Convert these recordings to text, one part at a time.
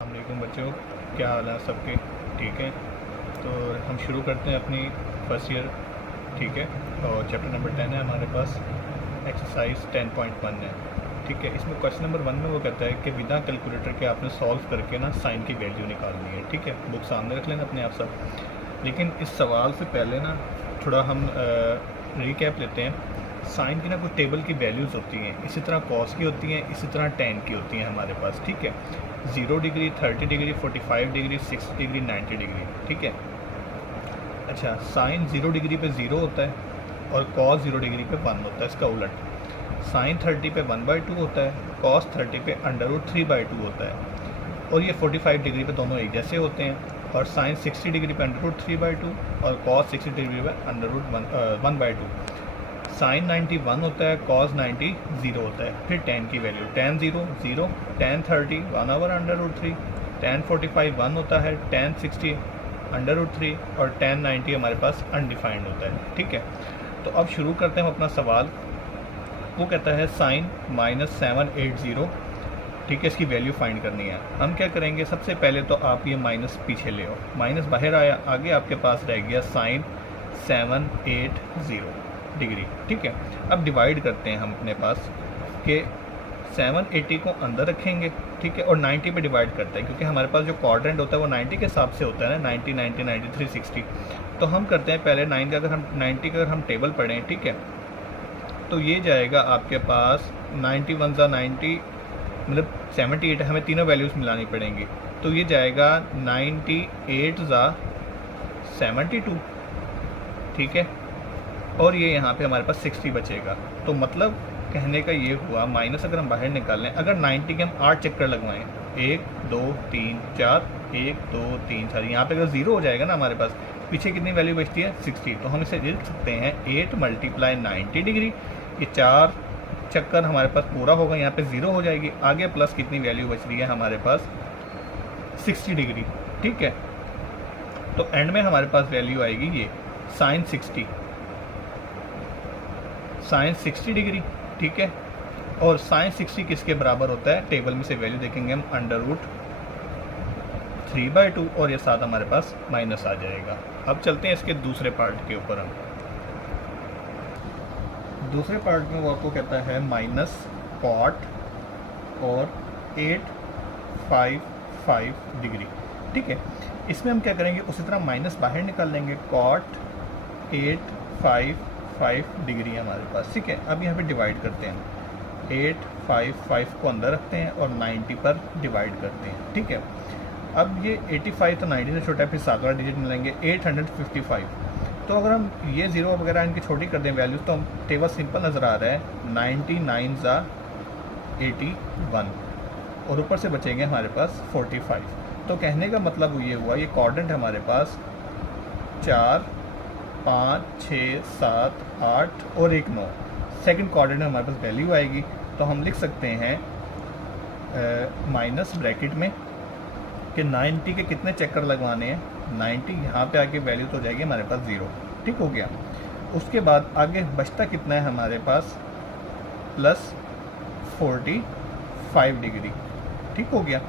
अस्सलामुअलैकुम बच्चों, क्या हाल है सबके? ठीक है, तो हम शुरू करते हैं अपनी फर्स्ट ईयर। ठीक है, और चैप्टर नंबर 10 है हमारे पास। एक्सरसाइज 10.1 है। ठीक है, इसमें क्वेश्चन नंबर 1 में वो कहता है कि बिना कैलकुलेटर के आपने सॉल्व करके ना साइन की वैल्यू निकालनी है। ठीक है, बुक सामने रख लेना अपने आप सब। लेकिन इस सवाल से पहले ना थोड़ा हम रिकैप लेते हैं। साइन की ना कुछ टेबल की वैल्यूज़ होती हैं, इसी तरह कॉस की होती हैं, इसी तरह टेन की होती हैं हमारे पास। ठीक है, 0 degree, 30 degree, 45 degree, 60 degree, 90 degree. ठीक है, अच्छा, साइन 0 डिग्री पे 0 होता है और कॉस 0 डिग्री पे 1 होता है। इसका उलट साइन 30 पे 1/2 होता है, कॉस 30 पे √3/2 होता है। और ये 45 डिग्री पे दोनों एक जैसे होते हैं। और साइन 60 डिग्री पे √3/2 और कॉस 60 डिग्री पे √1/2। साइन 90 1 होता है, कॉस 90 0 होता है। फिर टेन की वैल्यू, टेन 0 0, टेन 30 1/√3, टेन 45 1 होता है, टेन 60 √3 और टेन 90 हमारे पास अनडिफाइंड होता है। ठीक है, तो अब शुरू करते हैं हम अपना सवाल। वो कहता है साइन -780। ठीक है, इसकी वैल्यू फाइंड करनी है। हम क्या करेंगे, सबसे पहले तो आप ये माइनस पीछे ले आओ, माइनस बाहर आया, आगे आपके पास रह गया साइन 780 डिग्री। ठीक है, अब डिवाइड करते हैं हम अपने पास कि 780 को अंदर रखेंगे। ठीक है, और 90 पे डिवाइड करते हैं, क्योंकि हमारे पास जो क्वाड्रेंट होता है वो 90 के हिसाब से होता है ना, 90 90 93 60। तो हम करते हैं पहले 90 का अगर हम टेबल पढ़ें। ठीक है, तो ये जाएगा आपके पास 91 ज़ा 90, मतलब 78 हमें तीनों वैल्यूज़ मिलानी पड़ेंगी। तो ये जाएगा 98 ज़ा 72। ठीक है, और ये यहाँ पे हमारे पास 60 बचेगा। तो मतलब कहने का ये हुआ, माइनस अगर हम बाहर निकालें, अगर 90 के हम 8 चक्कर लगवाएं, 1 2 3 4, 1 2 3 4, यहाँ पे अगर 0 हो जाएगा ना हमारे पास, पीछे कितनी वैल्यू बचती है 60। तो हम इसे लिख सकते हैं 8 × 90 डिग्री। ये 4 चक्कर हमारे पास पूरा होगा, यहाँ पे 0 हो जाएगी, आगे प्लस कितनी वैल्यू बच रही है हमारे पास 60 डिग्री। ठीक है, तो एंड में हमारे पास वैल्यू आएगी ये साइन 60 डिग्री। ठीक है, और साइन 60 किसके बराबर होता है, टेबल में से वैल्यू देखेंगे हम √3/2, और ये साथ हमारे पास माइनस आ जाएगा। अब चलते हैं इसके दूसरे पार्ट के ऊपर। हम दूसरे पार्ट में वो आपको कहता है माइनस कॉट और 855 डिग्री। ठीक है, इसमें हम क्या करेंगे, उसी तरह माइनस बाहर निकाल लेंगे, कॉट 855 डिग्री है हमारे पास। ठीक है, अब यहाँ पे डिवाइड करते हैं, 855 को अंदर रखते हैं और 90 पर डिवाइड करते हैं। ठीक है, अब ये 85 तो 90 से छोटा है, फिर 7 वाला डिजिट मिलेंगे 855। तो अगर हम ये 0 वगैरह इनकी छोटी कर दें वैल्यूज़, तो हम टेबल सिंपल नज़र आ रहा है, 99 ज़ा 81, और ऊपर से बचेंगे हमारे पास 45। तो कहने का मतलब ये हुआ, ये क्वाड्रेंट हमारे पास 4 5 6 7 8 और एक 9, सेकंड क्वाड्रेंट में हमारे पास वैल्यू आएगी। तो हम लिख सकते हैं माइनस ब्रैकेट में कि 90 के कितने चक्कर लगवाने हैं, 90, यहाँ पे आके वैल्यू तो जाएगी हमारे पास 0। ठीक हो गया, उसके बाद आगे बचता कितना है हमारे पास, प्लस 45 डिग्री। ठीक हो गया,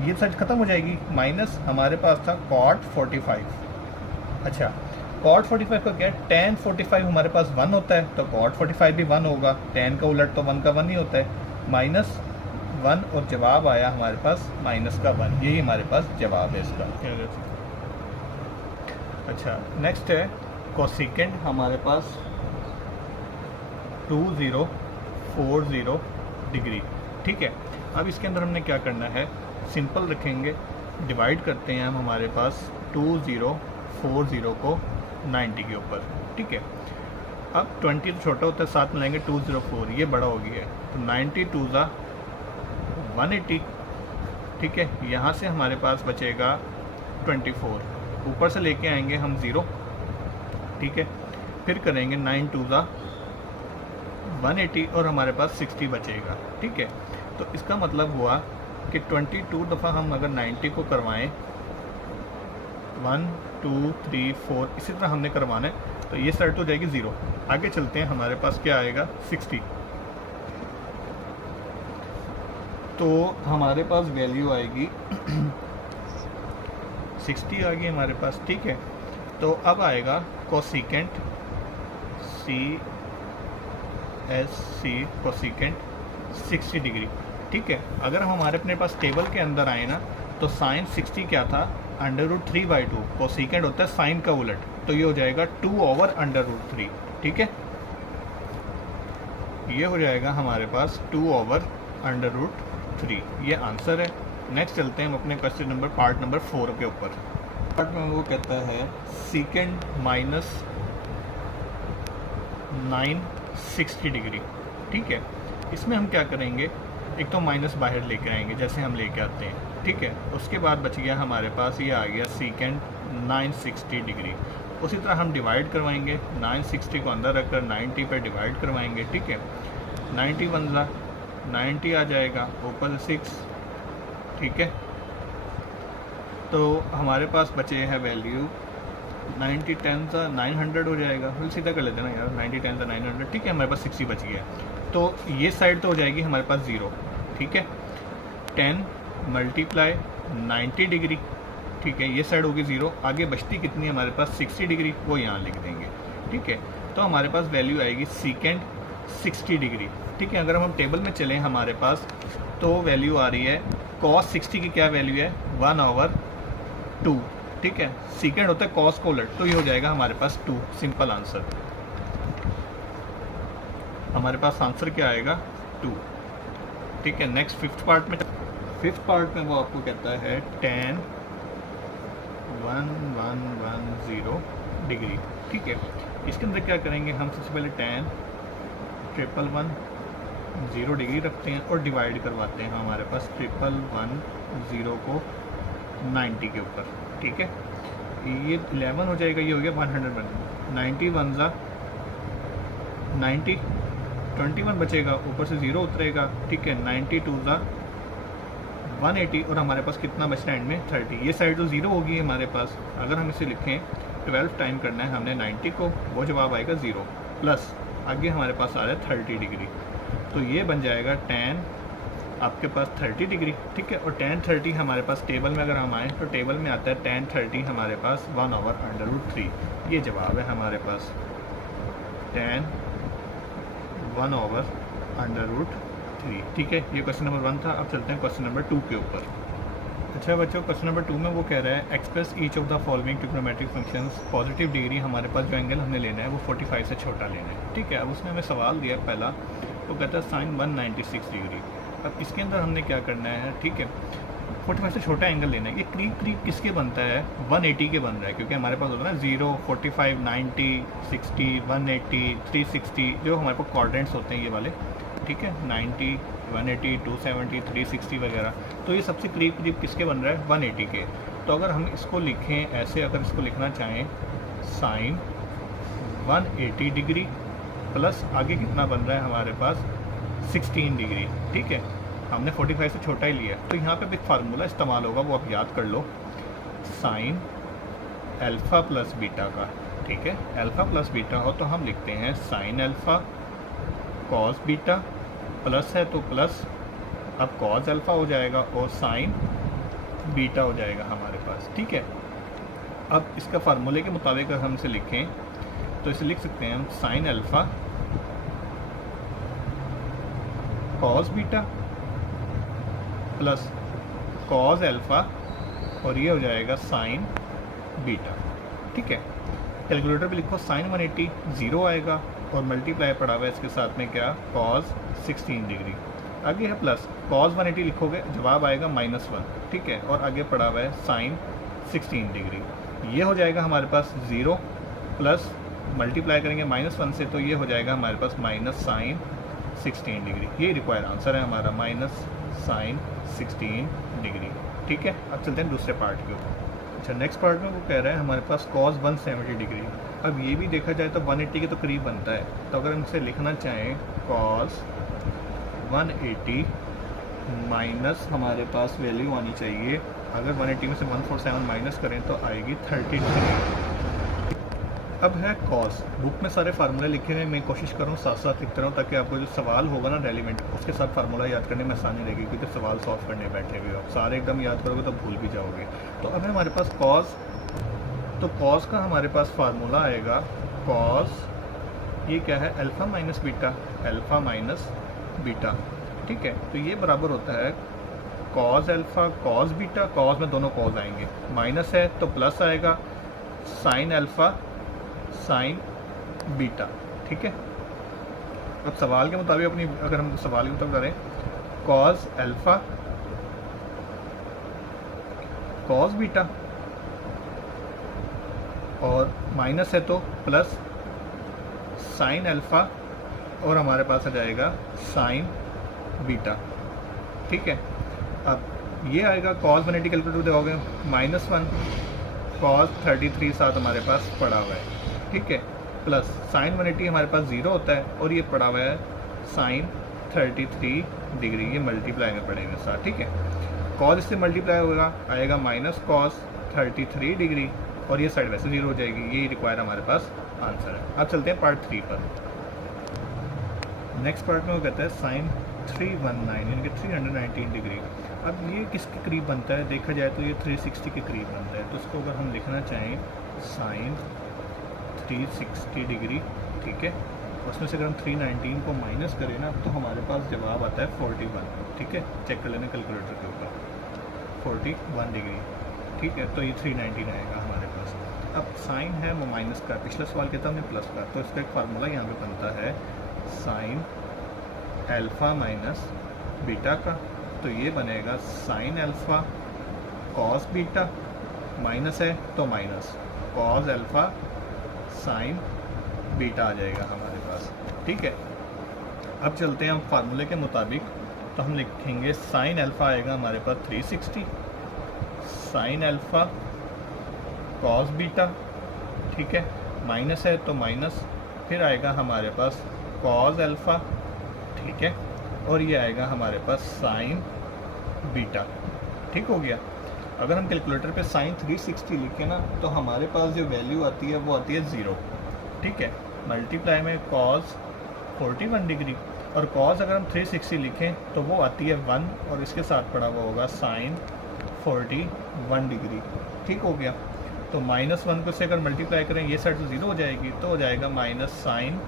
ये साइड खत्म हो जाएगी, माइनस हमारे पास था कॉट 45। अच्छा, कॉट 45 का क्या है, टेन 45 हमारे पास 1 होता है, तो कॉट 45 भी 1 होगा, टेन का उलट तो 1 का 1 ही होता है, माइनस 1, और जवाब आया हमारे पास माइनस का 1। यही हमारे पास जवाब है इसका। अच्छा, नेक्स्ट है कोसेकेंड, हमारे पास 2040 डिग्री। ठीक है, अब इसके अंदर हमने क्या करना है, सिंपल रखेंगे, डिवाइड करते हैं हम हमारे पास 2040 को 90 के ऊपर। ठीक है, अब 20 तो छोटा होता है, साथ मिलाएंगे 204, ये बड़ा हो गया है, तो 92 ज़ा 180। ठीक है, यहाँ से हमारे पास बचेगा 24, ऊपर से लेके आएंगे हम 0। ठीक है, फिर करेंगे 9 2 ज़ा 180 और हमारे पास 60 बचेगा। ठीक है, तो इसका मतलब हुआ कि 22 दफ़ा हम अगर 90 को करवाएं, 1 2 3 4 इसी तरह हमने करवाना है, तो ये सेट हो जाएगी 0। आगे चलते हैं, हमारे पास क्या आएगा 60। तो हमारे पास वैल्यू आएगी 60 आ गई हमारे पास, ठीक है। तो अब आएगा कोसिकेंट कोसिकेंट 60 डिग्री, ठीक है। अगर हम हमारे अपने पास टेबल के अंदर आए ना, तो साइन 60 क्या था, √3/2। कोसिकेंट होता है साइन का उलट, तो ये हो जाएगा 2/√3, ठीक है। ये हो जाएगा हमारे पास 2/√3, ये आंसर है। नेक्स्ट चलते हैं हम अपने क्वेश्चन नंबर पार्ट नंबर 4 के ऊपर। पार्ट में वो कहता है सीकेंट माइनस 960 डिग्री, ठीक है। इसमें हम क्या करेंगे, एक तो माइनस बाहर लेके आएंगे जैसे हम लेके आते हैं, ठीक है। उसके बाद बच गया हमारे पास, ये आ गया सीकेंट 960 डिग्री। उसी तरह हम डिवाइड करवाएंगे, 960 को अंदर रखकर 90 पे डिवाइड करवाएंगे, ठीक है। 90 1 90 आ जाएगा, ऊपर 6, ठीक है। तो हमारे पास बचे हैं वैल्यू 90 10 900 हो जाएगा। फिर सीधा कर लेते हैं ना यार, 90 10 900, ठीक है। हमारे पास 60 बच गया, तो ये साइड तो हो जाएगी हमारे पास 0, ठीक है। 10 × 90 डिग्री, ठीक है, ये साइड होगी 0। आगे बचती कितनी हमारे पास 60 डिग्री, वो यहाँ लिख देंगे, ठीक है। तो हमारे पास वैल्यू आएगी सीकेंट 60 डिग्री, ठीक है। अगर हम टेबल में चलें हमारे पास, तो वैल्यू आ रही है cos 60 की क्या वैल्यू है, 1/2, ठीक है। सीकेंट होता है cos को उलट, तो ये हो जाएगा हमारे पास 2, सिंपल आंसर। हमारे पास आंसर क्या आएगा, 2, ठीक है। नेक्स्ट फिफ्थ पार्ट में वो आपको कहता है tan 1110 डिग्री, ठीक है। इसके अंदर क्या करेंगे हम, सबसे पहले tan 1110 डिग्री रखते हैं और डिवाइड करवाते हैं हमारे पास 1110 को 90 के ऊपर, ठीक है। ये 11 हो जाएगा, ये हो गया 100, 90 1 90, 21 बचेगा, ऊपर से 0 उतरेगा, ठीक है। 90 2 180, और हमारे पास कितना बच रहा है एंड में 30। ये साइड तो 0 होगी हमारे पास। अगर हम इसे लिखें 12 टाइम करना है हमने 90 को, वो जवाब आएगा 0, प्लस आगे हमारे पास आ रहा है 30 डिग्री, तो ये बन जाएगा tan आपके पास 30 डिग्री, ठीक है। और tan 30 हमारे पास टेबल में अगर हम आएँ तो टेबल में आता है tan 30 हमारे पास 1/√3, ये जवाब है हमारे पास, tan 1/√3, ठीक है। ये क्वेश्चन नंबर 1 था। अब चलते हैं क्वेश्चन नंबर 2 के ऊपर। अच्छा बच्चों, क्वेश्चन नंबर 2 में वो कह रहा है express each of the following trigonometric functions. Positive degree हमारे पास जो एंगल हमने लेना है वो 45 से छोटा लेना है, ठीक है। अब उसने हमें सवाल दिया पहला, तो कहता है साइन 196 डिग्री। अब इसके अंदर हमने क्या करना है, ठीक है, 45 से छोटा एंगल लेना है। ये करीब किसके बनता है, 180 के बन रहा है, क्योंकि हमारे पास होता है ना 0 45 90 60 180 360, जो हमारे पास क्वाड्रेंट्स होते हैं ये वाले, ठीक है। 90 180 270 360 वगैरह, तो ये सबसे करीब किसके बन रहा है, 180 के। तो अगर हम इसको लिखें ऐसे, अगर इसको लिखना चाहें साइन 180 डिग्री प्लस आगे कितना बन रहा है हमारे पास 16 डिग्री, ठीक है। हमने 45 से छोटा ही लिया, तो यहाँ पे एक फार्मूला इस्तेमाल होगा, वो आप याद कर लो, साइन अल्फ़ा प्लस बीटा का, ठीक है। अल्फ़ा प्लस बीटा हो तो हम लिखते हैं sign alpha cos beta, plus है तो प्लस, अब कॉस अल्फ़ा हो जाएगा और साइन बीटा हो जाएगा हमारे पास, ठीक है। अब इसका फार्मूले के मुताबिक अगर हम इसे लिखें तो इसे लिख सकते हैं हम sign alpha cos beta plus cos alpha, और ये हो जाएगा साइन बीटा, ठीक है। कैलकुलेटर पे लिखो साइन 180 0 आएगा, और मल्टीप्लाई पड़ा हुआ है इसके साथ में क्या, कॉस 16 डिग्री। आगे है प्लस, कॉस 180 लिखोगे जवाब आएगा -1, ठीक है। और आगे पड़ा हुआ है साइन 16 डिग्री, ये हो जाएगा हमारे पास 0 प्लस मल्टीप्लाई करेंगे -1 से, तो ये हो जाएगा हमारे पास माइनस साइन 16 डिग्री। ये रिक्वायर्ड आंसर है हमारा, माइनस साइन 16 डिग्री, ठीक है। अब चलते हैं दूसरे पार्ट के ऊपर। अच्छा, नेक्स्ट पार्ट में वो कह रहा है हमारे पास कॉस 170 डिग्री। अब ये भी देखा जाए तो 180 के तो करीब बनता है, तो अगर हम इसे लिखना चाहें कॉस 180 माइनस हमारे पास वैल्यू आनी चाहिए, अगर 180 में से 147 माइनस करें तो आएगी 30 डिग्री। अब है कॉस। बुक में सारे फार्मूले लिखे हैं, मैं कोशिश करूँ साथ साथ लिखता रहूँ ताकि आपको जो सवाल होगा ना रेलिवेंट उसके साथ फार्मूला याद करने में आसानी रहेगी, क्योंकि सवाल सॉल्व करने बैठे हुए आप सारे एकदम याद करोगे तो भूल भी जाओगे। तो अब है हमारे पास कॉस, तो कॉस का हमारे पास फार्मूला आएगा कॉस, ये क्या है alpha minus beta, alpha minus beta, ठीक है। तो ये बराबर होता है cos alpha cos beta, cos में दोनों कॉस आएंगे, माइनस है तो प्लस आएगा साइन अल्फ़ा साइन बीटा, ठीक है। अब सवाल के मुताबिक अपनी, अगर हम सवाल के मुताबिक करें कॉस अल्फ़ा कॉस बीटा और माइनस है तो प्लस साइन अल्फ़ा और हमारे पास आ जाएगा साइन बीटा, ठीक है। अब ये आएगा कॉस 180 कैलकुलेटर देखोगे -1 कॉस 33 साथ हमारे पास पड़ा हुआ है, ठीक है, प्लस साइन 180 हमारे पास 0 होता है और ये पड़ा हुआ है साइन 33 डिग्री, ये मल्टीप्लाई में पड़ेंगे साथ, ठीक है। कॉस इससे मल्टीप्लाई होगा, आएगा माइनस कॉस 33 डिग्री और ये साइड वैसे 0 हो जाएगी, ये रिक्वायर हमारे पास आंसर है। अब चलते हैं पार्ट 3 पर। नेक्स्ट पार्ट में वो कहता है साइन 319 यानी कि 319 डिग्री। अब ये किसके करीब बनता है, देखा जाए तो ये 360 के करीब बनता है, तो इसको अगर हम लिखना चाहें साइन 360 डिग्री, ठीक है, उसमें से अगर हम 319 को माइनस करें ना तो हमारे पास जवाब आता है 41, ठीक है। चेक कर लेना कैलकुलेटर के ऊपर 41 डिग्री, ठीक है। तो ये 319 आएगा हमारे पास। अब साइन है वो माइनस का, पिछला सवाल कहता हमने प्लस का, तो इसका एक फार्मूला यहाँ पे बनता है साइन अल्फ़ा माइनस बीटा का, तो ये बनेगा sine alpha cos beta, minus है तो minus cos alpha sine beta आ जाएगा हमारे पास, ठीक है। अब चलते हैं हम फार्मूले के मुताबिक, तो हम लिखेंगे साइन अल्फ़ा आएगा हमारे पास 360 साइन अल्फ़ा कॉस बीटा, ठीक है, माइनस है तो माइनस, फिर आएगा हमारे पास कॉस अल्फ़ा, ठीक है, और ये आएगा हमारे पास साइन बीटा, ठीक हो गया। अगर हम कैलकुलेटर पे साइन 360 लिखें ना तो हमारे पास जो वैल्यू आती है वो आती है 0, ठीक है, मल्टीप्लाई में कॉस 41 डिग्री और कॉस अगर हम 360 लिखें तो वो आती है 1 और इसके साथ पड़ा हुआ होगा साइन 41 डिग्री, ठीक हो गया। तो -1 को से अगर मल्टीप्लाई करें ये साइड तो 0 हो जाएगी, तो हो जाएगा माइनस साइन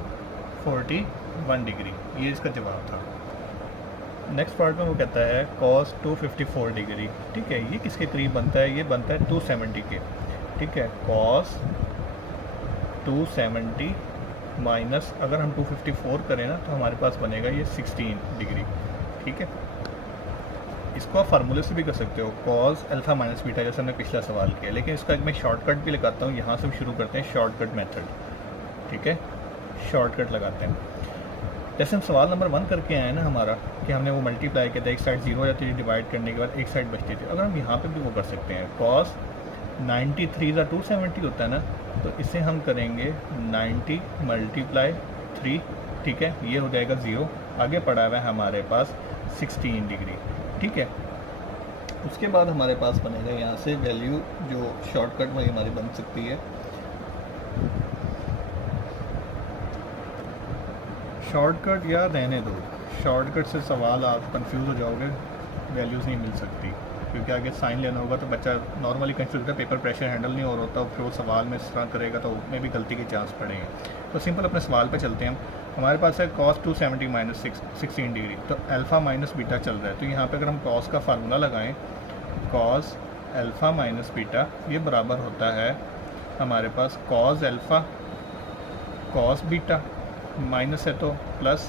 41 डिग्री, ये इसका जवाब था। नेक्स्ट पार्ट में वो कहता है कॉस 254 डिग्री, ठीक है, ये किसके करीब बनता है, ये बनता है 270 के, ठीक है। कॉस 270 माइनस अगर हम 254 करें ना तो हमारे पास बनेगा ये 16 डिग्री, ठीक है। इसको आप फार्मूले से भी कर सकते हो कॉस अल्फ़ा माइनस बीटा, जैसे हमने पिछला सवाल किया, लेकिन इसका एक मैं शॉर्टकट भी लगाता हूँ, यहाँ से शुरू करते हैं शॉर्टकट मेथड, ठीक है, शॉर्टकट लगाते हैं। जैसे हम सवाल नंबर 1 करके आए ना हमारा कि हमने वो मल्टीप्लाई किया था, एक साइड 0 हो जाती थी, डिवाइड करने के बाद एक साइड बचती थी, अगर हम यहाँ पे भी वो कर सकते हैं कॉस 93 का 270 होता है ना, तो इसे हम करेंगे 90 मल्टीप्लाई 3, ठीक है, ये हो जाएगा 0, आगे पड़ा हुआ है हमारे पास 16 डिग्री, ठीक है। उसके बाद हमारे पास बनेगा यहाँ से वैल्यू जो शॉर्टकट में हमारी बन सकती है, शॉर्टकट या रहने दो, शॉर्टकट से सवाल आप कंफ्यूज हो जाओगे, वैल्यूज़ नहीं मिल सकती, क्योंकि आगे साइन लेना होगा तो बच्चा नॉर्मली कंफ्यूज होता है, पेपर प्रेशर हैंडल नहीं हो रहा होता, फिर वो सवाल में इस तरह करेगा तो उसमें भी गलती के चांस पड़ेंगे। तो सिंपल अपने सवाल पे चलते हैं। हमारे पास है कॉस 270 माइनस 16 डिग्री, तो अल्फ़ा माइनस बीटा चल रहा है, तो यहाँ पर अगर हम कॉस का फार्मूला लगाएँ कॉस अल्फ़ा माइनस बीटा, ये बराबर होता है हमारे पास cos alpha cos beta, minus है तो plus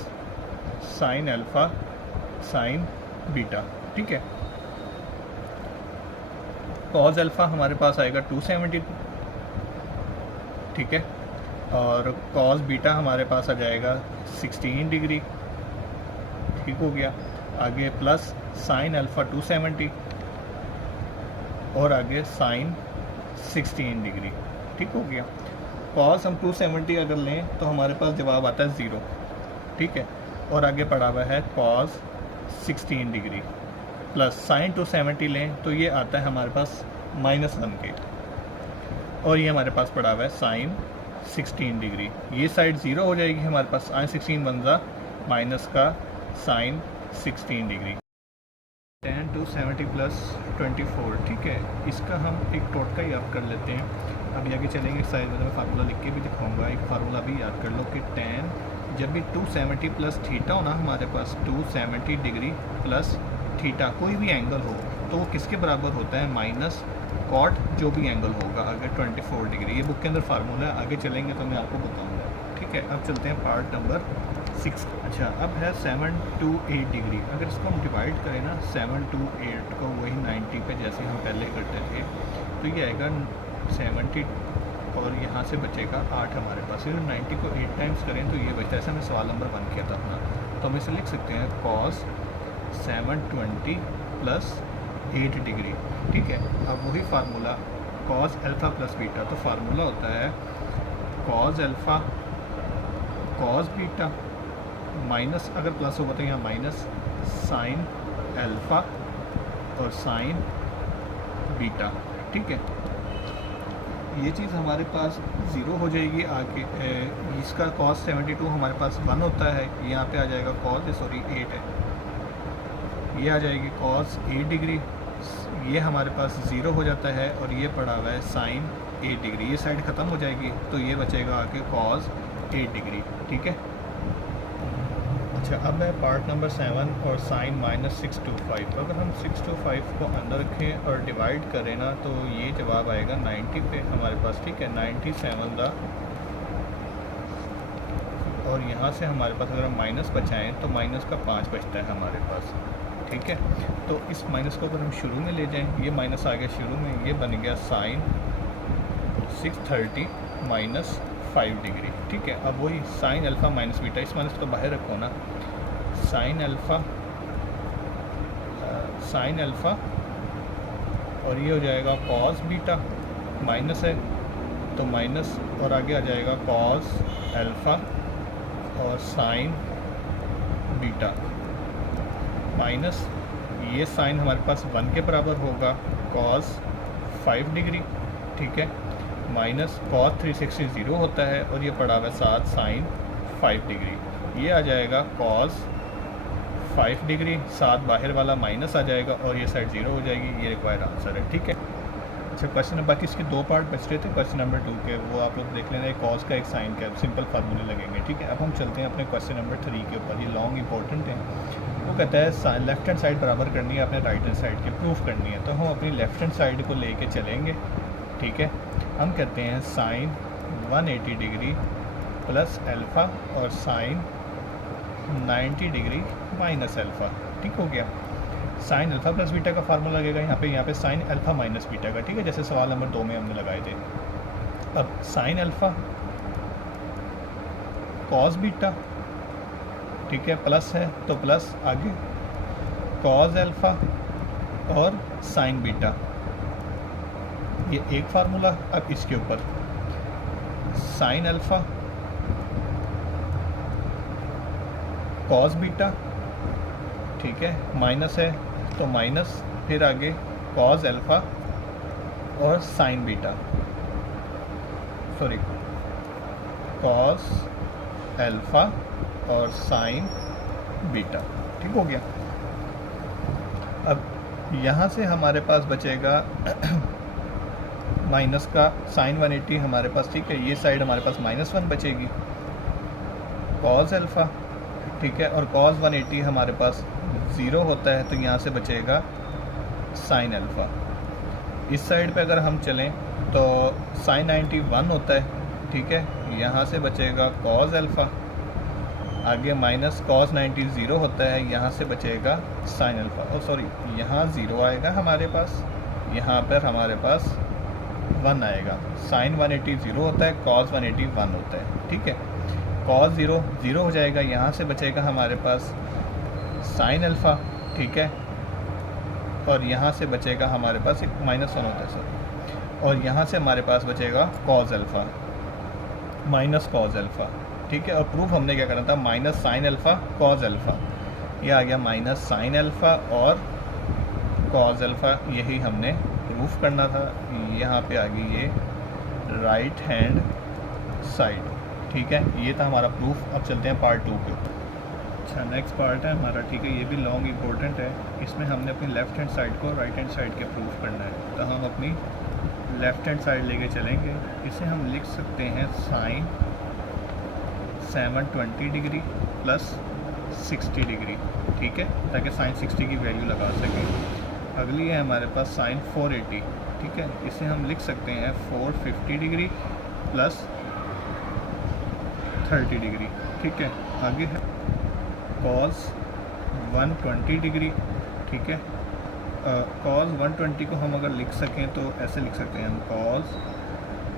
sine alpha sine beta, ठीक है। कॉस अल्फ़ा हमारे पास आएगा 270, ठीक है, और कॉस बीटा हमारे पास आ जाएगा 16 डिग्री, ठीक हो गया। आगे प्लस साइन अल्फ़ा 270 और आगे साइन 16 डिग्री, ठीक हो गया। कॉस हम 270 अगर लें तो हमारे पास जवाब आता है 0, ठीक है, और आगे पड़ा हुआ है कॉस 16 डिग्री प्लस साइन 270 लें तो ये आता है हमारे पास -1 के, और ये हमारे पास पड़ा हुआ है साइन 16 डिग्री। ये साइड ज़ीरो हो जाएगी हमारे पास, साइन 16 बन जा माइनस का साइन 16 डिग्री। 10 to 70 प्लस 24, ठीक है। इसका हम एक टोटका याद कर लेते हैं। अभी आगे चलेंगे साइड में, मैं फार्मूला लिख के भी दिखाऊंगा। एक फार्मूला भी याद कर लो कि tan जब भी 270 प्लस थीटा हो ना हमारे पास, 270 डिग्री प्लस थीटा कोई भी एंगल हो तो वो किसके बराबर होता है, माइनस कॉट जो भी एंगल होगा अगर 24 डिग्री। ये बुक के अंदर फार्मूला है, आगे चलेंगे तो मैं आपको बताऊंगा, ठीक है। अब चलते हैं पार्ट नंबर 6। अच्छा, अब है 7 to 8 डिग्री। अगर इसको हम डिवाइड करें ना 7 to 8 को, वही 90 पे जैसे हम पहले करते थे, तो ये आएगा 70 और यहाँ से बचेगा 8 हमारे पास। फिर 90 को 8 टाइम्स करें तो ये बचता है। ऐसा मैं सवाल नंबर 1 किया था अपना, तो हम इसे लिख सकते हैं cos 720 प्लस 8 डिग्री, ठीक है। अब वही formula cos alpha plus beta, तो फार्मूला होता है cos alpha cos beta minus, अगर प्लस होगा तो यहाँ माइनस साइन अल्फ़ा और साइन बीटा, ठीक है। ये चीज़ हमारे पास ज़ीरो हो जाएगी आगे। इसका cos 72 हमारे पास 1 होता है, यहाँ पे आ जाएगा cos 8 है, ये आ जाएगी cos 8 डिग्री, ये हमारे पास ज़ीरो हो जाता है और ये पड़ा हुआ है साइन 8 डिग्री। ये साइड ख़त्म हो जाएगी तो ये बचेगा आगे cos 8 डिग्री, ठीक है। अच्छा, अब है पार्ट नंबर 7 और साइन -625। अगर हम 625 को अंदर रखें और डिवाइड करें ना तो ये जवाब आएगा 90 पे हमारे पास, ठीक है। 97 दा, और यहाँ से हमारे पास अगर हम माइनस बचाएं तो माइनस का 5 बचता है हमारे पास, ठीक है। तो इस माइनस को अगर हम शुरू में ले जाएं, ये माइनस आ गया शुरू में, ये बन गया साइन 630 माइनस 5 डिग्री, ठीक है। अब वही साइन अल्फ़ा माइनस बीटा, इस माइनस को बाहर रखो ना, साइन अल्फ़ा और ये हो जाएगा कॉस बीटा, माइनस है तो माइनस, और आगे आ जाएगा कॉस अल्फ़ा और साइन बीटा माइनस, ये साइन हमारे पास 1 के बराबर होगा कॉस 5 डिग्री, ठीक है, माइनस कॉस 360 ज़ीरो होता है और ये पड़ा हुआ साथ साइन 5 डिग्री। ये आ जाएगा कॉस 5 डिग्री, साथ बाहर वाला माइनस आ जाएगा और ये साइड ज़ीरो हो जाएगी। ये रिक्वायर्ड आंसर है, ठीक है। अच्छा, क्वेश्चन नंबर, बाकी इसके 2 पार्ट बच रहे थे क्वेश्चन नंबर 2 के, वो आप लोग देख लेना। एक कॉस का एक साइन का, सिंपल फार्मूले लगेंगे, ठीक है। अब हम चलते हैं अपने क्वेश्चन नंबर 3 के ऊपर। ये लॉन्ग इंपॉर्टेंट है। वो कहता है लेफ्ट हैंड साइड बराबर करनी है अपने राइट हैंड साइड की, प्रूफ करनी है। तो हम अपनी लेफ्ट हैंड साइड को लेके चलेंगे, ठीक है। हम कहते हैं साइन 180 डिग्री प्लस अल्फ़ा और साइन 90 डिग्री माइनस अल्फ़ा, ठीक हो गया। साइन अल्फ़ा प्लस बीटा का फार्मूला लगेगा यहाँ पे साइन अल्फ़ा माइनस बीटा का, ठीक है, जैसे सवाल नंबर 2 में हमने लगाए थे। अब साइन अल्फ़ा कॉस बीटा, ठीक है, प्लस है तो प्लस आगे कॉस अल्फ़ा और साइन बीटा, ये एक फार्मूला। अब इसके ऊपर साइन अल्फ़ा कॉस बीटा, ठीक है, माइनस है तो माइनस, फिर आगे कॉस अल्फ़ा और sign beta, sorry cos alpha और साइन बीटा, ठीक हो गया। अब यहाँ से हमारे पास बचेगा माइनस का साइन 180 हमारे पास, ठीक है, ये साइड हमारे पास -1 बचेगी, कॉस अल्फ़ा, ठीक है, और कॉस 180 हमारे पास 0 होता है तो यहाँ से बचेगा साइन अल्फ़ा। इस साइड पे अगर हम चलें तो साइन 90 1 होता है, ठीक है, यहाँ से बचेगा कॉस अल्फ़ा, आगे माइनस कॉस 90 0 होता है, यहाँ से बचेगा साइन अल्फ़ा, और सॉरी यहाँ 0 आएगा हमारे पास, यहाँ पर हमारे पास 1 आएगा। साइन 180 0 होता है, कॉस 180 1 होता है, ठीक है। कॉस 0 0 हो जाएगा, यहाँ से बचेगा हमारे पास साइन अल्फ़ा, ठीक है, और यहाँ से बचेगा हमारे पास एक -1 होता है सर, और यहाँ से हमारे पास बचेगा cos alpha minus cos alpha, ठीक है। और प्रूफ हमने क्या करना था, minus sign alpha cos alpha, ये आ गया माइनस साइन अल्फ़ा और कॉस अल्फ़ा, यही हमने प्रूफ करना था। यहाँ पे आ गई ये राइट हैंड साइड। ठीक है, ये था हमारा प्रूफ। अब चलते हैं पार्ट 2 पे। अच्छा, नेक्स्ट पार्ट है हमारा, ठीक है, ये भी लॉन्ग इंपॉर्टेंट है। इसमें हमने अपनी लेफ़्ट हैंड साइड को राइट हैंड साइड के प्रूफ करना है। तो हम अपनी लेफ़्ट हैंड साइड लेके चलेंगे। इसे हम लिख सकते हैं साइन 720 डिग्री प्लस 60 डिग्री। ठीक है, ताकि साइन 60 की वैल्यू लगा सकें। अगली है हमारे पास साइन 480। ठीक है, इसे हम लिख सकते हैं 450 डिग्री प्लस 30 डिग्री। ठीक है, आगे है कॉस 120 डिग्री। ठीक है, कॉस 120 को हम अगर लिख सकें तो ऐसे लिख सकते हैं हम कॉस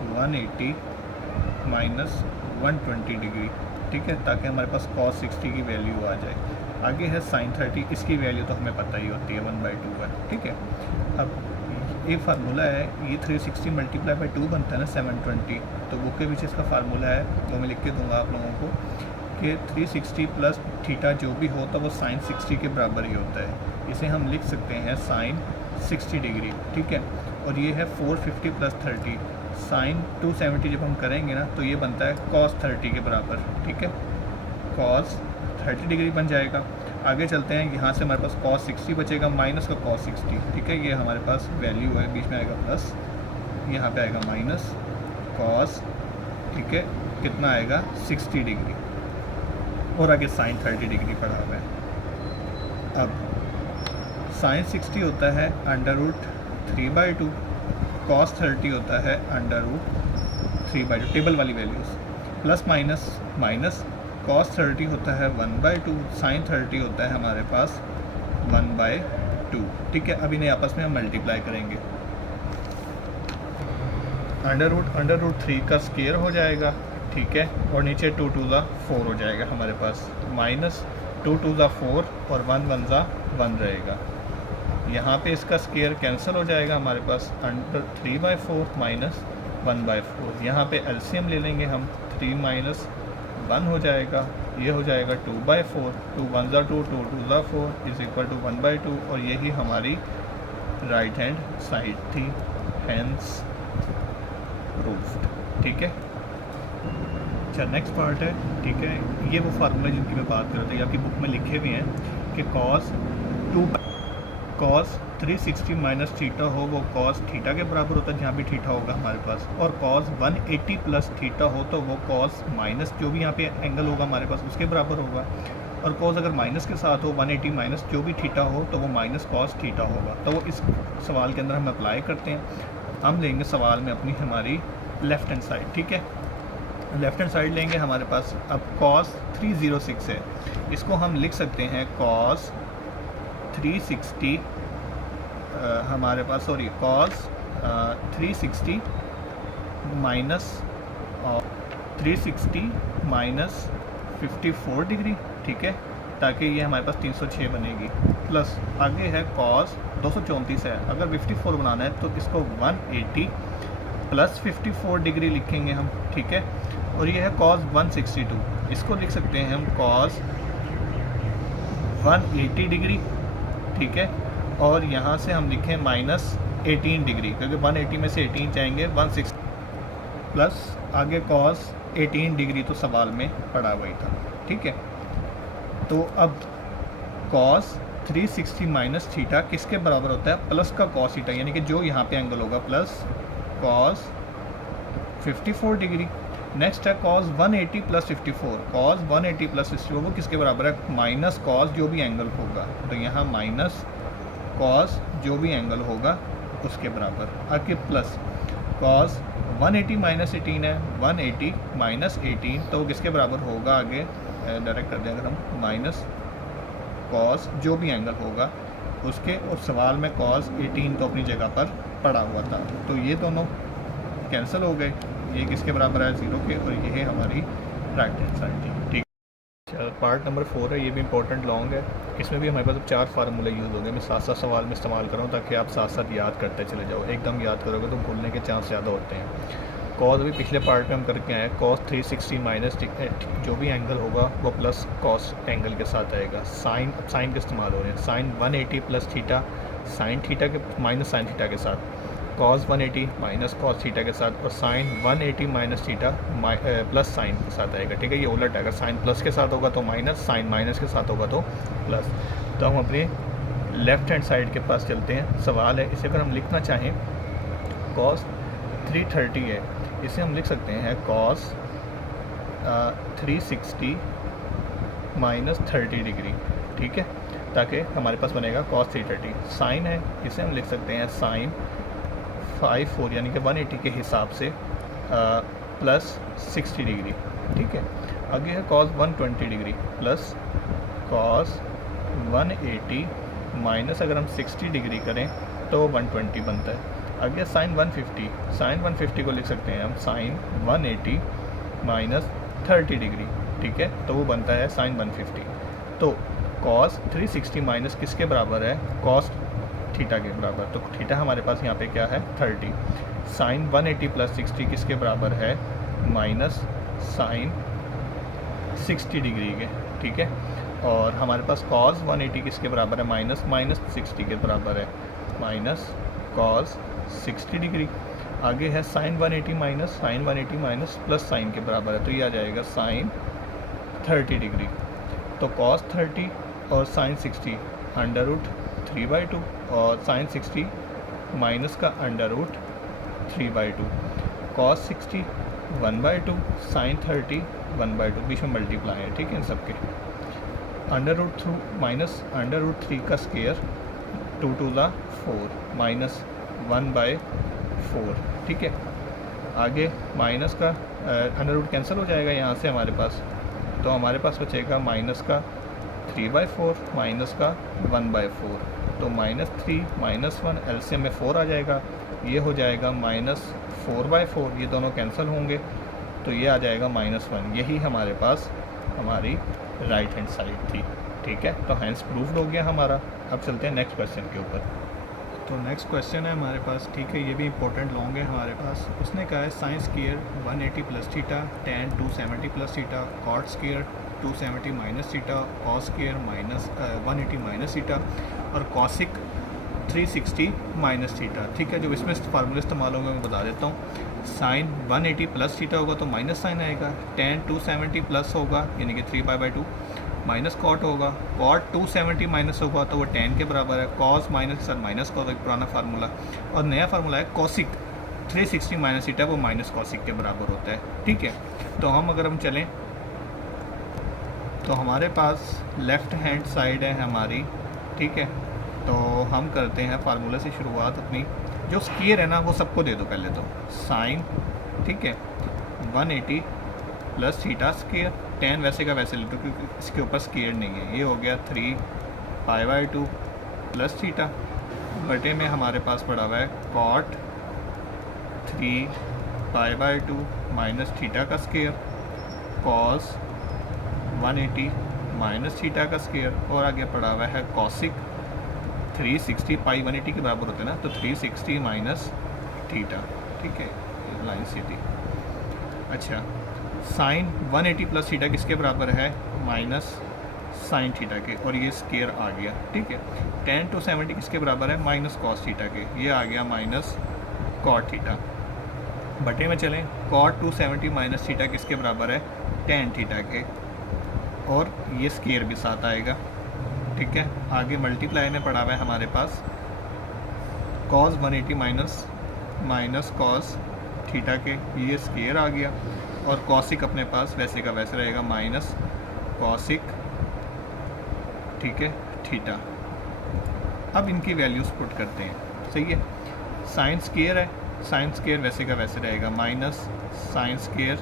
180 माइनस 120 डिग्री। ठीक है, ताकि हमारे पास कॉस 60 की वैल्यू आ जाए। आगे है साइन 30, इसकी वैल्यू तो हमें पता ही होती है 1/2 है। ठीक है, अब ये फार्मूला है, ये 360 मल्टीप्लाई बाई 2 बनता है ना 720। तो बुक के पीछे इसका फार्मूला है, वो मैं लिख के दूंगा आप लोगों को कि 360 प्लस थीटा जो भी होता है वो साइन 60 के बराबर ही होता है। इसे हम लिख सकते हैं साइन 60 डिग्री। ठीक है, और ये है 450 प्लस 30, साइन 270 जब हम करेंगे ना तो ये बनता है कॉस 30 के बराबर। ठीक है, कॉस 30 डिग्री बन जाएगा। आगे चलते हैं, यहाँ से हमारे पास कॉस 60 बचेगा माइनस का कॉस 60। ठीक है, ये हमारे पास वैल्यू है, बीच में आएगा प्लस, यहाँ पे आएगा माइनस कॉस। ठीक है, कितना आएगा 60 डिग्री, और आगे साइन 30 डिग्री पड़ा हुआ है। अब साइन 60 होता है √3/2, कॉस 30 होता है √3/2, टेबल वाली values, plus minus minus cos 30 होता है 1/2, साइन 30 होता है हमारे पास 1/2। ठीक है, अब इन्हें आपस में हम मल्टीप्लाई करेंगे। √3 का स्क्वायर हो जाएगा। ठीक है, और नीचे 2 2 ज़ा 4 हो जाएगा हमारे पास, माइनस 2 2 ज़ा 4 और 1 1 ज़ा 1 रहेगा। यहाँ पे इसका स्क्वायर कैंसिल हो जाएगा हमारे पास, √3/4 माइनस 1/4। यहाँ पे एलसीएम ले लेंगे हम, 3 माइनस 1 हो जाएगा, ये हो जाएगा 2/4, 2 1 ज़ा 2, 2 2 ज़ा 4 इज इक्वल टू 1/2। और यही हमारी राइट हैंड साइड थी, हैंस प्रूफ्ड। ठीक है, अच्छा नेक्स्ट पार्ट है। ठीक है, ये वो फार्मूला जिनकी मैं बात कर रहा था, ये आपकी बुक में लिखे हुए हैं कि कॉस 360 माइनस थीटा हो वो कॉस थीटा के बराबर होता है, जहाँ भी थीटा होगा हमारे पास, और कॉस 180 प्लस थीटा हो तो वो कॉस माइनस जो भी यहाँ पे एंगल होगा हमारे पास उसके बराबर होगा। और कॉस अगर माइनस के साथ हो 180 माइनस जो भी थीटा हो तो वो माइनस कॉस थीटा होगा। तो वो इस सवाल के अंदर हम अप्लाई करते हैं। हम लेंगे सवाल में अपनी हमारी लेफ़्ट हैंड साइड। ठीक है, लेफ़्ट हैंड साइड लेंगे हमारे पास। अब कॉस 306 है, इसको हम लिख सकते हैं कॉस 360 हमारे पास, sorry, cos 360 minus 360 minus 54 degree. ठीक है, ताकि ये हमारे पास 306 बनेगी, प्लस आगे है कॉस 234 है, अगर 54 बनाना है तो इसको 180 प्लस 54 डिग्री लिखेंगे हम। ठीक है, और ये है कॉस 162, इसको लिख सकते हैं हम कॉस 180 डिग्री। ठीक है, और यहाँ से हम लिखें माइनस 18 डिग्री, क्योंकि 180 में से 18 जाएंगे 160, प्लस आगे कॉस 18 डिग्री तो सवाल में पड़ा हुआ ही था। ठीक है, तो अब कॉस 360 माइनस थीटा किसके बराबर होता है, प्लस का कॉस थीटा, यानी कि जो यहाँ पे एंगल होगा, प्लस कॉस 54 डिग्री। नेक्स्ट है कॉस 180 प्लस 54, कॉस 180 प्लस 54 वो किसके बराबर है, माइनस कॉस जो भी एंगल होगा, तो यहाँ माइनस कॉस जो भी एंगल होगा उसके बराबर, आगे प्लस कॉस 180 माइनस 18 है, 180 माइनस 18 तो किसके बराबर होगा, आगे डायरेक्ट कर देंगे हम, माइनस कॉस जो भी एंगल होगा उसके, और सवाल में कॉस 18 तो अपनी जगह पर पड़ा हुआ था, तो ये दोनों कैंसिल हो गए, ये किसके बराबर है, 0 के, और ये है हमारी राइट हैंड साइड थी। ठीक, पार्ट नंबर 4 है, ये भी इंपॉर्टेंट लॉन्ग है, इसमें भी हमारे पास 4 फार्मूले यूज़ होंगे। मैं साथ साथ सवाल में इस्तेमाल कर रहा हूँ ताकि आप साथ साथ याद करते चले जाओ, एकदम याद करोगे तो भूलने के चांस ज़्यादा होते हैं। कॉस अभी पिछले पार्ट में हम करके आए, कॉस 360 माइनस जो भी एंगल होगा वो प्लस कॉस एंगल के साथ आएगा। साइन के इस्तेमाल हो रहे हैं, sine 180 plus theta sine theta के माइनस साइन थीटा के साथ, कॉस 180 माइनस कॉस थीटा के साथ, और sine 180 minus theta plus sine के साथ आएगा, ठीक है। ये उलट आएगा, साइन प्लस के साथ होगा तो माइनस, साइन माइनस के साथ होगा तो प्लस। तो हम अपने लेफ़्ट हैंड साइड के पास चलते हैं। सवाल है, इसे अगर हम लिखना चाहें, कॉस 330 है, इसे हम लिख सकते हैं कॉस 360 माइनस 30 डिग्री, ठीक है, ताकि हमारे पास बनेगा कॉस 330। साइन है, इसे हम लिख सकते हैं साइन 54 यानी कि 180 के हिसाब से प्लस 60 डिग्री, ठीक है। आगे है cos 120 degree plus cos 180 minus अगर हम 60 डिग्री करें तो 120 बनता है। आगे साइन 150, साइन 150 को लिख सकते हैं हम साइन 180 माइनस 30 डिग्री, ठीक है, तो वो बनता है साइन 150। तो कॉस 360 माइनस किसके बराबर है, कॉस थीटा के बराबर, तो थीटा हमारे पास यहाँ पे क्या है 30। साइन 180 प्लस 60 किसके बराबर है, माइनस साइन 60 डिग्री के, ठीक है। और हमारे पास कॉस 180 किसके बराबर है, माइनस माइनस 60 के बराबर है, माइनस कॉस 60 डिग्री। आगे है sine 180 minus sine 180 minus plus sine के बराबर है, तो ये आ जाएगा साइन 30 डिग्री। तो कॉस 30 और साइन 60 अंडर रूट 3/2 और साइन 60 माइनस का अंडर रूट 3/2, कॉस 60 1/2, साइन 30 1/2, बीच में मल्टीप्लाई है, ठीक है, इन सबके under root 2 minus under root 3 का स्केयर 2 2 ज़ा 4 माइनस 1/4, ठीक है। आगे माइनस का अंडर रूट कैंसिल हो जाएगा यहाँ से हमारे पास, तो हमारे पास बचेगा माइनस का 3/4 माइनस का 1/4, तो माइनस 3 माइनस 1 एलसीएम में 4 आ जाएगा, ये हो जाएगा माइनस 4/4, ये दोनों कैंसिल होंगे, तो ये आ जाएगा -1। यही हमारे पास हमारी राइट हैंड साइड थी, ठीक है। तो हैंस प्रूव्ड हो गया हमारा। अब चलते हैं नेक्स्ट क्वेश्चन के ऊपर। तो नेक्स्ट क्वेश्चन है हमारे पास, ठीक है, ये भी इंपॉर्टेंट लॉन्ग है हमारे पास। उसने कहा है sine square 180 plus theta, tan 270 plus theta, cot square 270 minus theta, cos square minus 180 minus theta, और कॉसिक 360 माइनस थीटा, ठीक है। जो इसमें फार्मूला इस्तेमाल होगा मैं बता देता हूँ। साइन 180 प्लस थीटा होगा तो माइनस साइन आएगा, टैन 270 प्लस होगा यानी कि 3/2 माइनस कॉट होगा, कॉट 270 माइनस होगा तो वो टैन के बराबर है, cos minus sir minus cos, एक पुराना फार्मूला, और नया फार्मूला है कॉसिक 360 माइनस थीटा, वो माइनस कॉसिक के बराबर होता है, ठीक है। तो हम अगर हम चलें तो हमारे पास लेफ़्ट हैंड साइड है हमारी, ठीक है। तो हम करते हैं फार्मूले से शुरुआत अपनी। जो स्क्वायर है ना वो सबको दे दो पहले तो, साइन, ठीक है, 180 प्लस थीटा स्क्वायर, टैन वैसे का वैसे ले दो क्योंकि इसके ऊपर स्क्वायर नहीं है, ये हो गया 3π/2 प्लस थीटा, बटे में हमारे पास पड़ा हुआ है कॉट 3π/2 माइनस थीटा का स्क्वायर, कॉस 180 माइनस थीटा का स्क्वायर, और आगे पड़ा हुआ है कॉसिक 360 पाई 180 के बराबर होता है ना, तो 360 माइनस थीटा, ठीक है, लाइन सी थी। अच्छा, साइन 180 प्लस थीटा किसके बराबर है, माइनस साइन थीटा के, और ये स्क्वायर आ गया, ठीक है। टैन 270 किसके बराबर है, माइनस कॉस थीटा के, ये आ गया माइनस कॉट थीटा, बटे में चलें, कॉट 270 माइनस थीटा किसके बराबर है, टैन थीटा के, और ये स्क्वायर भी साथ आएगा, ठीक है। आगे मल्टीप्लाई में पड़ा हुआ है हमारे पास कॉस 180 माइनस कॉस थीटा के, ये स्क्वायर आ गया, और कॉसिक अपने पास वैसे का वैसे रहेगा, माइनस कॉसिक, ठीक है, थीटा। अब इनकी वैल्यूज़ पुट करते हैं, सही है। साइन स्क्वायर है, साइन स्क्वायर वैसे का वैसे रहेगा, minus sine square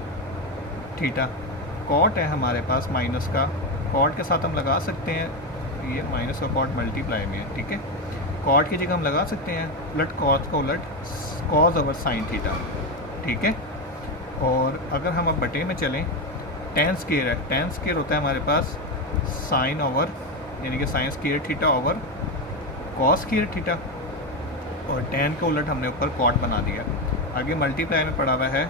theta, cot है हमारे पास माइनस का, कॉट के साथ हम लगा सकते हैं, ये माइनस का कॉट मल्टीप्लाई में है, ठीक है। कॉट की जगह हम लगा सकते हैं उलट कॉस का उलट कॉस ओवर साइन थीटा, ठीक है। और अगर हम अब बटे में चलें, टैन स्क्वायर है, टैन स्क्वायर होता है हमारे पास साइन ओवर यानी कि sign square theta over cos square theta, और टैन का उलट हमने ऊपर कॉट बना दिया। आगे मल्टीप्लाई में पड़ा हुआ है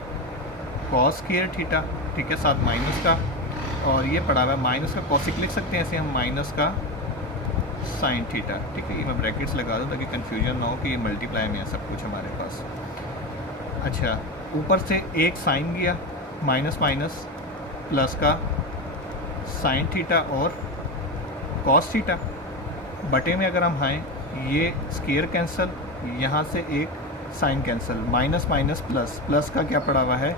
कॉस स्क्वायर थीटा, ठीक है, साथ माइनस का, और ये पड़ा हुआ है माइनस का कॉसिक लिख सकते हैं ऐसे हम, माइनस का साइन थीटा। ठीक है, ये मैं ब्रैकेट्स लगा दूँ ताकि कन्फ्यूजन ना हो कि ये मल्टीप्लाई में है सब कुछ हमारे पास। अच्छा, ऊपर से एक साइन गया, माइनस माइनस प्लस का साइन थीटा और कॉस थीटा, बटे में अगर हम आएँ ये स्केयर कैंसिल, यहाँ से एक sine cancel, minus minus plus, plus का क्या पड़ा हुआ है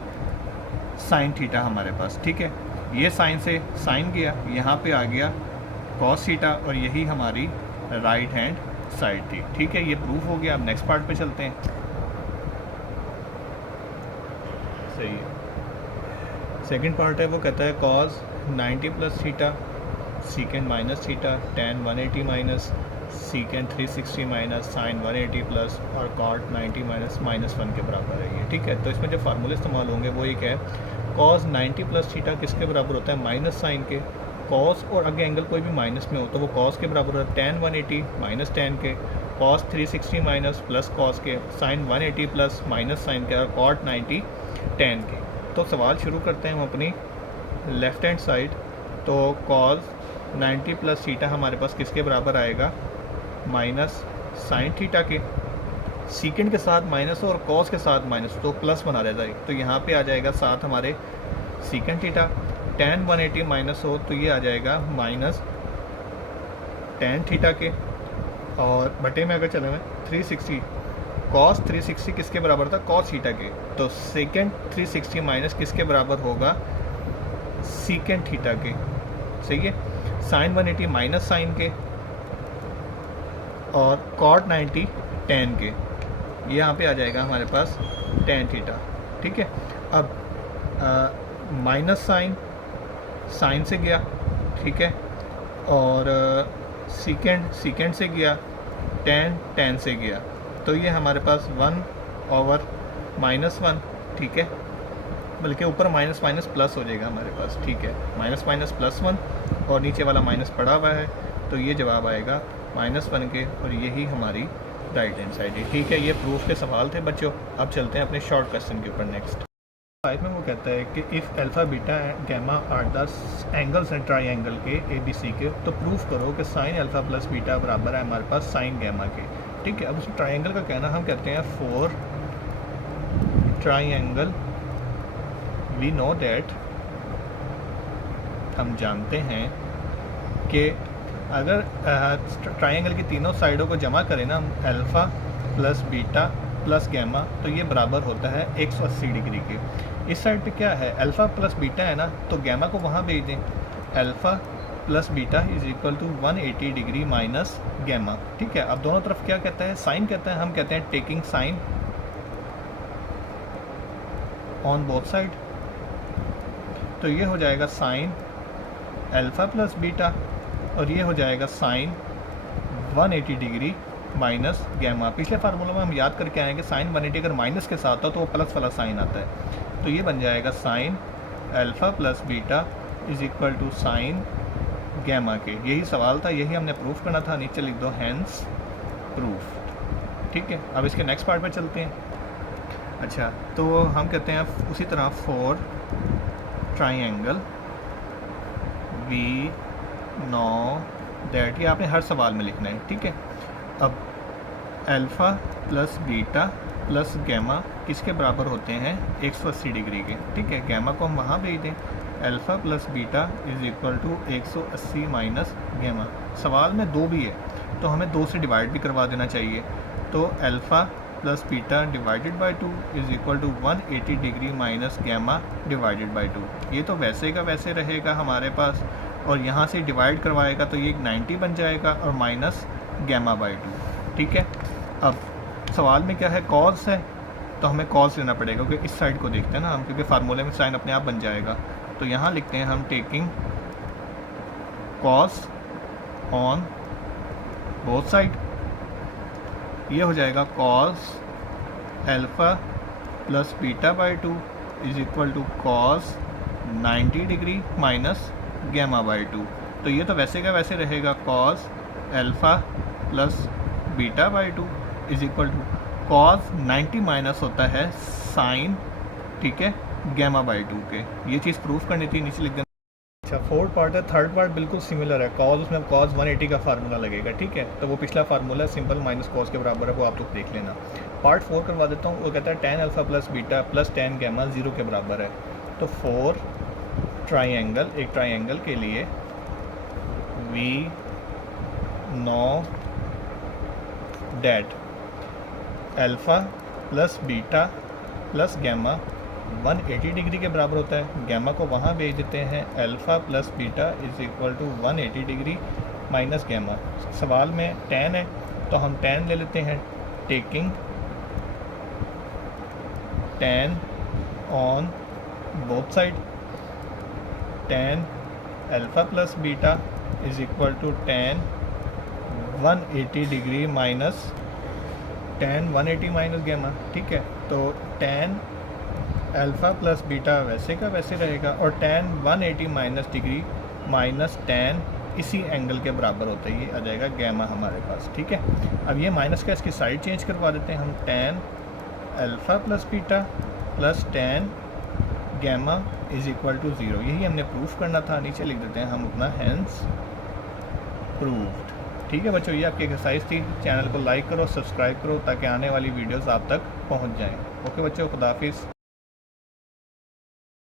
साइन थीटा हमारे पास। ठीक है, ये साइन से साइन गया, यहाँ पे आ गया कॉस थीटा और यही हमारी राइट हैंड साइड थी। ठीक है, ये प्रूफ हो गया। अब नेक्स्ट पार्ट पे चलते हैं। सही है, सेकंड पार्ट है, वो कहता है cos 90 plus theta second minus theta tan 180 minus second 360 minus sine 180 plus और कॉट 90 माइनस -1 के बराबर है ये। ठीक है, तो इसमें जो फार्मूले इस्तेमाल होंगे वो एक है कॉस 90 प्लस थीटा किसके बराबर होता है माइनस साइन के, कॉस और आगे एंगल कोई भी माइनस में हो तो वो कॉस के बराबर होता है tan 180 माइनस tan के, कॉस 360 माइनस प्लस कॉस के, साइन 180 प्लस माइनस साइन के और कॉट 90 tan के। तो सवाल शुरू करते हैं हम अपनी लेफ़्ट हैंड साइड। तो कॉस 90 प्लस थीटा हमारे पास किसके बराबर आएगा माइनस साइन थीटा के, सीकेंड के साथ माइनस और कॉस के साथ माइनस तो प्लस बना रहता है, तो यहाँ पे आ जाएगा साथ हमारे सीकेंड थीटा, tan 180 माइनस हो तो ये आ जाएगा माइनस tan थीटा के, और बटे में अगर चले मैं 360 कॉस 360 किसके बराबर था कॉस थीटा के, तो सेकेंड 360 माइनस किसके बराबर होगा सीकेंड थीटा के। सही है, साइन 180 माइनस साइन के और कॉट 90 tan के, ये यहाँ पे आ जाएगा हमारे पास tan थीटा। ठीक है, अब माइनस साइन साइन से गया, ठीक है, और सीकेंड से गया, tan से गया, तो ये हमारे पास 1/-1, ठीक है, बल्कि ऊपर माइनस माइनस प्लस हो जाएगा हमारे पास। ठीक है, माइनस माइनस +1 और नीचे वाला माइनस पड़ा हुआ है, तो ये जवाब आएगा -1 के, और यही हमारी राइट हैंड साइड है। ठीक है, ये प्रूफ के सवाल थे बच्चों। अब चलते हैं अपने शॉर्ट क्वेश्चन के ऊपर। नेक्स्ट 5 में वो कहता है कि if alpha beta and gamma are the angles and triangle के ABC के, तो प्रूफ करो कि साइन अल्फ़ा प्लस बीटा बराबर है हमारे पास साइन गैमा के। ठीक है, अब उस ट्राइंगल का कहना हम कहते हैं 4 ट्राइंगल, वी नो दैट, हम जानते हैं कि अगर ट्राइंगल की तीनों साइडों को जमा करें ना हम, alpha plus beta plus gamma, तो ये बराबर होता है 180 डिग्री के। इस साइड पे क्या है अल्फ़ा प्लस बीटा है ना, तो गैमा को वहाँ भेज दें, alpha plus beta is equal to 180 degree minus gamma. ठीक है, अब दोनों तरफ क्या कहता है साइन कहता है, हम कहते हैं taking sine on both side, तो ये हो जाएगा साइन अल्फ़ा प्लस बीटा और ये हो जाएगा साइन 180 डिग्री माइनस गैमा। पिछले फार्मूला में हम याद करके आए कि साइन 180 अगर माइनस के साथ हो तो वो प्लस वाला साइन आता है, तो ये बन जाएगा sine alpha plus beta is equal to sine gamma के। यही सवाल था, यही हमने प्रूफ करना था, नीचे लिख दो हैंस प्रूफ। ठीक है, अब इसके नेक्स्ट पार्ट में चलते हैं। अच्छा, तो हम कहते हैं उसी तरह 4 ट्राइंगल, वी नो दैट, ये आपने हर सवाल में लिखना है। ठीक है, अब alpha plus beta plus gamma किसके बराबर होते हैं 180 डिग्री के। ठीक है, गैमा को हम वहाँ भेज दें, alpha plus beta is equal to 180 minus gamma. सवाल में 2 भी है तो हमें 2 से डिवाइड भी करवा देना चाहिए, तो alpha plus beta divided by 2 is equal to 180 degree minus gamma divided by 2। ये तो वैसे का वैसे रहेगा हमारे पास, और यहाँ से डिवाइड करवाएगा तो ये 90 बन जाएगा और माइनस गैमा बाई 2। ठीक है, अब सवाल में क्या है कॉस है, तो हमें कॉस लेना पड़ेगा क्योंकि इस साइड को देखते हैं ना हम, क्योंकि फार्मूले में साइन अपने आप बन जाएगा। तो यहाँ लिखते हैं हम taking cos on both side, ये हो जाएगा cos alpha plus beta by 2 is equal to cos 90 degree minus gamma by 2। तो ये तो वैसे का वैसे रहेगा, cos alpha plus beta by 2 is equal to cos 90 minus होता है साइन, ठीक है, गैमा बाई 2 के। ये चीज़ प्रूफ करनी थी, नीचे लिख देना। अच्छा, फोर्थ पार्ट है। थर्ड पार्ट बिल्कुल सिमिलर है। कॉज, उसमें कॉज 180 का फार्मूला लगेगा, ठीक है। तो वो पिछला फार्मूला सिंपल माइनस कॉज के बराबर है, वो आप लोग देख लेना। पार्ट 4 करवा देता हूँ। वो कहता है tan alpha plus beta plus tan gamma 0 के बराबर है। तो 4 ट्राइंगल, एक ट्राइंगल के लिए we know that alpha plus beta plus gamma 180 degree के बराबर होता है। गैमा को वहाँ भेज देते हैं। Alpha plus beta is equal to 180 degree minus gamma. सवाल में tan है तो हम tan ले लेते हैं, taking tan on both side. tan alpha plus beta is equal to tan 180 degree minus tan 180 minus gamma, ठीक है। तो tan अल्फ़ा प्लस बीटा वैसे का वैसे रहेगा और tan 180 minus degree minus tan इसी एंगल के बराबर होता है, ये आ जाएगा गैमा हमारे पास, ठीक है। अब ये माइनस का इसकी साइड चेंज करवा देते हैं हम। tan alpha plus beta plus tan gamma is equal to 0, यही हमने प्रूफ करना था। नीचे लिख देते हैं हम अपना हेंस प्रूव्ड, ठीक है बच्चों। ये आपकी एक्सरसाइज थी। चैनल को लाइक करो, सब्सक्राइब करो ताकि आने वाली वीडियोस आप तक पहुंच जाएं। ओके बच्चों, खुदा हाफिज़।